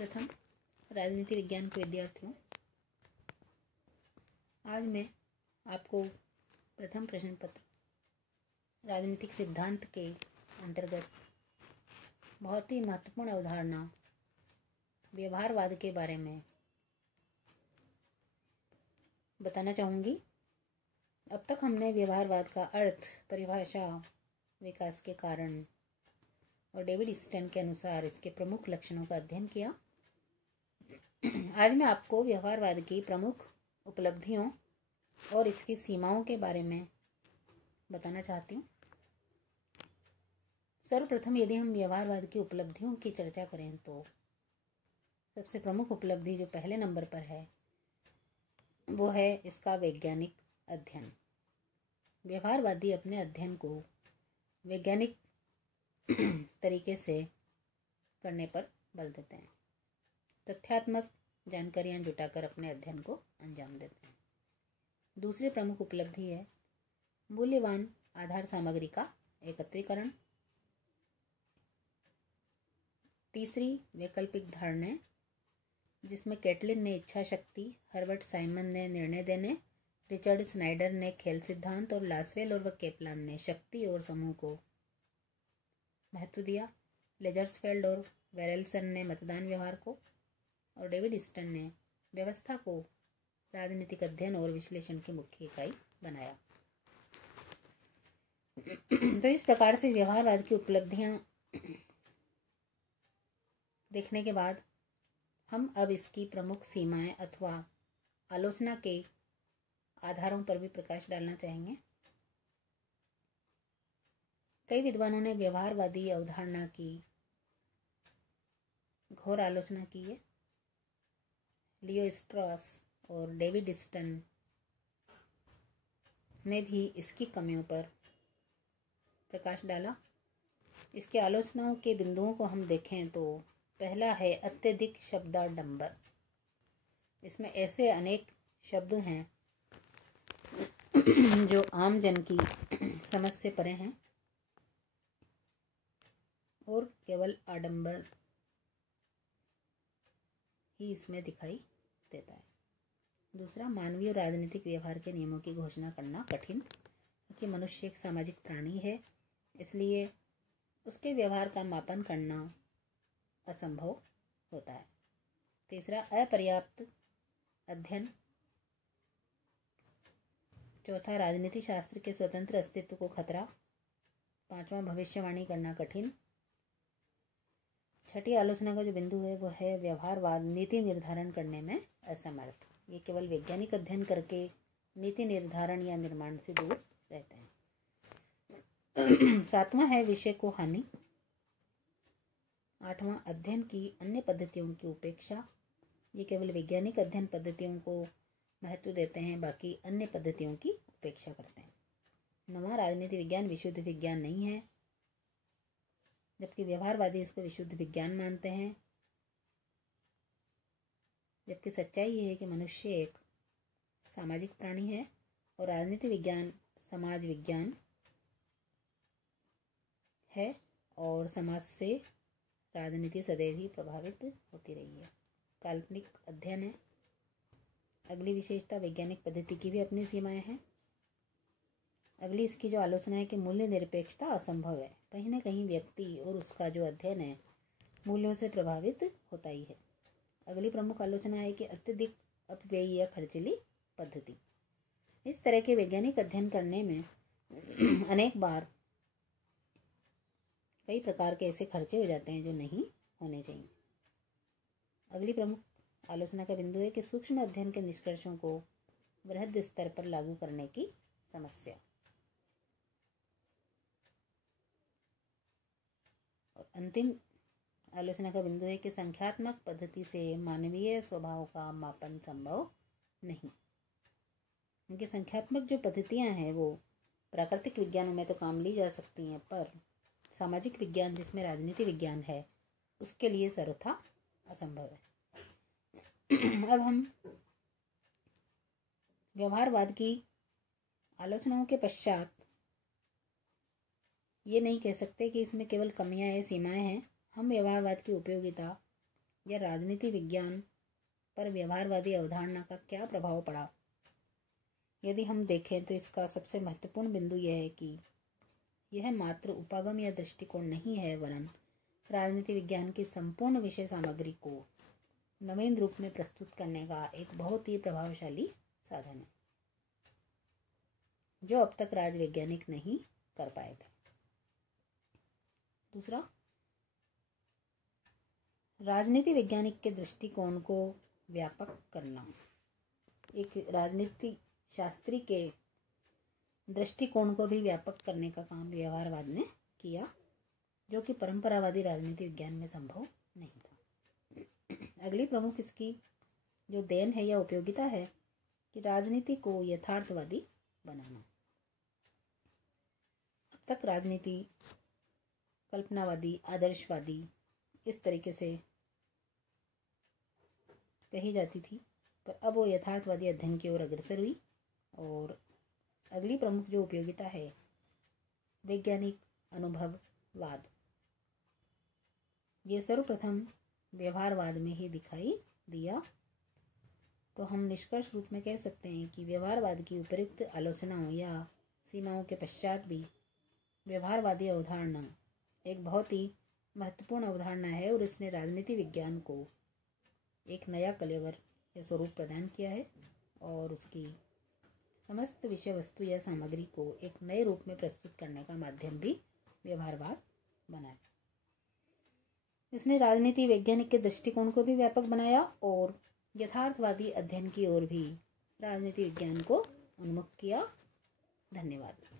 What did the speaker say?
प्रथम राजनीति विज्ञान के विद्यार्थियों, आज मैं आपको प्रथम प्रश्न पत्र राजनीतिक सिद्धांत के अंतर्गत बहुत ही महत्वपूर्ण अवधारणा व्यवहारवाद के बारे में बताना चाहूँगी। अब तक हमने व्यवहारवाद का अर्थ, परिभाषा, विकास के कारण और डेविड स्टन के अनुसार इसके प्रमुख लक्षणों का अध्ययन किया। आज मैं आपको व्यवहारवाद की प्रमुख उपलब्धियों और इसकी सीमाओं के बारे में बताना चाहती हूँ। सर्वप्रथम यदि हम व्यवहारवाद की उपलब्धियों की चर्चा करें तो सबसे प्रमुख उपलब्धि जो पहले नंबर पर है वो है इसका वैज्ञानिक अध्ययन। व्यवहारवादी अपने अध्ययन को वैज्ञानिक तरीके से करने पर बल देते हैं, तथ्यात्मक जानकारियां जुटाकर अपने अध्ययन को अंजाम देते हैं। दूसरी प्रमुख उपलब्धि है मूल्यवान आधार सामग्री का एकत्रीकरण। तीसरी वैकल्पिक धारणाएं, जिसमें कैटलिन ने इच्छा शक्ति, हर्बर्ट साइमन ने निर्णय देने, रिचर्ड स्नाइडर ने खेल सिद्धांत और लासवेल और केपलान ने शक्ति और समूह को महत्व दिया। लेजर्सफेल्ड और वेरेल्सन ने मतदान व्यवहार को और डेविड स्टन ने व्यवस्था को राजनीतिक अध्ययन और विश्लेषण की मुख्य इकाई बनाया। तो इस प्रकार से व्यवहारवाद की उपलब्धियां देखने के बाद हम अब इसकी प्रमुख सीमाएं अथवा आलोचना के आधारों पर भी प्रकाश डालना चाहेंगे। कई विद्वानों ने व्यवहारवादी अवधारणा की घोर आलोचना की है। लियो स्ट्रॉस और डेविड स्टन ने भी इसकी कमियों पर प्रकाश डाला। इसकी आलोचनाओं के बिंदुओं को हम देखें तो पहला है अत्यधिक शब्दाडंबर। इसमें ऐसे अनेक शब्द हैं जो आम जन की समझ से परे हैं और केवल आडंबर ही इसमें दिखाई देता है। दूसरा, मानवीय और राजनीतिक व्यवहार के नियमों की घोषणा करना कठिन, क्योंकि मनुष्य एक सामाजिक प्राणी है, इसलिए उसके व्यवहार का मापन करना असंभव होता है। तीसरा, अपर्याप्त अध्ययन। चौथा, राजनीति शास्त्र के स्वतंत्र अस्तित्व को खतरा। पांचवा, भविष्यवाणी करना कठिन। छठी आलोचना का जो बिंदु है वो है व्यवहारवाद नीति निर्धारण करने में असमर्थ। ये केवल वैज्ञानिक अध्ययन करके नीति निर्धारण या निर्माण से दूर रहते हैं। सातवां है विषय को हानि। आठवां, अध्ययन की अन्य पद्धतियों की उपेक्षा। ये केवल वैज्ञानिक अध्ययन पद्धतियों को महत्व देते हैं, बाकी अन्य पद्धतियों की उपेक्षा करते हैं। नवां, राजनीति विज्ञान विशुद्ध विज्ञान नहीं है, जबकि व्यवहारवादी इसको विशुद्ध विज्ञान मानते हैं। जबकि सच्चाई ये है कि मनुष्य एक सामाजिक प्राणी है और राजनीति विज्ञान समाज विज्ञान है और समाज से राजनीति सदैव ही प्रभावित होती रही है। काल्पनिक अध्ययन है। अगली विशेषता, वैज्ञानिक पद्धति की भी अपनी सीमाएं हैं। अगली इसकी जो आलोचना है कि मूल्य निरपेक्षता असंभव है। कहीं ना कहीं व्यक्ति और उसका जो अध्ययन है मूल्यों से प्रभावित होता ही है। अगली प्रमुख आलोचना है कि अत्यधिक अपव्ययी या खर्चीली पद्धति। इस तरह के वैज्ञानिक अध्ययन करने में अनेक बार कई प्रकार के ऐसे खर्चे हो जाते हैं जो नहीं होने चाहिए। अगली प्रमुख आलोचना का बिंदु है कि सूक्ष्म अध्ययन के निष्कर्षों को बृहद स्तर पर लागू करने की समस्या। और अंतिम आलोचना का बिंदु है कि संख्यात्मक पद्धति से मानवीय स्वभाव का मापन संभव नहीं, क्योंकि संख्यात्मक जो पद्धतियां हैं वो प्राकृतिक विज्ञानों में तो काम ली जा सकती हैं, पर सामाजिक विज्ञान जिसमें राजनीति विज्ञान है उसके लिए सर्वथा असंभव है। अब हम व्यवहारवाद की आलोचनाओं के पश्चात ये नहीं कह सकते कि इसमें केवल कमियां या सीमाएं हैं। हम व्यवहारवाद की उपयोगिता या राजनीति विज्ञान पर व्यवहारवादी अवधारणा का क्या प्रभाव पड़ा? यदि हम देखें तो इसका सबसे महत्वपूर्ण बिंदु यह है कि यह मात्र उपागम या दृष्टिकोण नहीं है, वरन राजनीति विज्ञान की संपूर्ण विषय सामग्री को नवीन रूप में प्रस्तुत करने का एक बहुत ही प्रभावशाली साधन है, जो अब तक राजवैज्ञानिक नहीं कर पाए थे। दूसरा, राजनीति वैज्ञानिक के दृष्टिकोण को व्यापक करना। एक राजनीति शास्त्री के दृष्टिकोण को भी व्यापक करने का काम व्यवहारवाद ने किया, जो कि परंपरावादी राजनीति विज्ञान में संभव नहीं था। अगली प्रमुख इसकी जो देन है या उपयोगिता है कि राजनीति को यथार्थवादी बनाना। अब तक राजनीति कल्पनावादी, आदर्शवादी इस तरीके से कही जाती थी, पर अब वो यथार्थवादी अध्ययन की ओर अग्रसर हुई। और अगली प्रमुख जो उपयोगिता है, वैज्ञानिक अनुभववाद, ये सर्वप्रथम व्यवहारवाद में ही दिखाई दिया। तो हम निष्कर्ष रूप में कह सकते हैं कि व्यवहारवाद की उपयुक्त आलोचनाओं या सीमाओं के पश्चात भी व्यवहारवादी अवधारणा एक बहुत ही महत्वपूर्ण अवधारणा है और इसने राजनीति विज्ञान को एक नया कलेवर या स्वरूप प्रदान किया है और उसकी समस्त विषय वस्तु या सामग्री को एक नए रूप में प्रस्तुत करने का माध्यम भी व्यवहारवाद बना है। इसने राजनीति वैज्ञानिक के दृष्टिकोण को भी व्यापक बनाया और यथार्थवादी अध्ययन की ओर भी राजनीति विज्ञान को उन्मुख किया। धन्यवाद।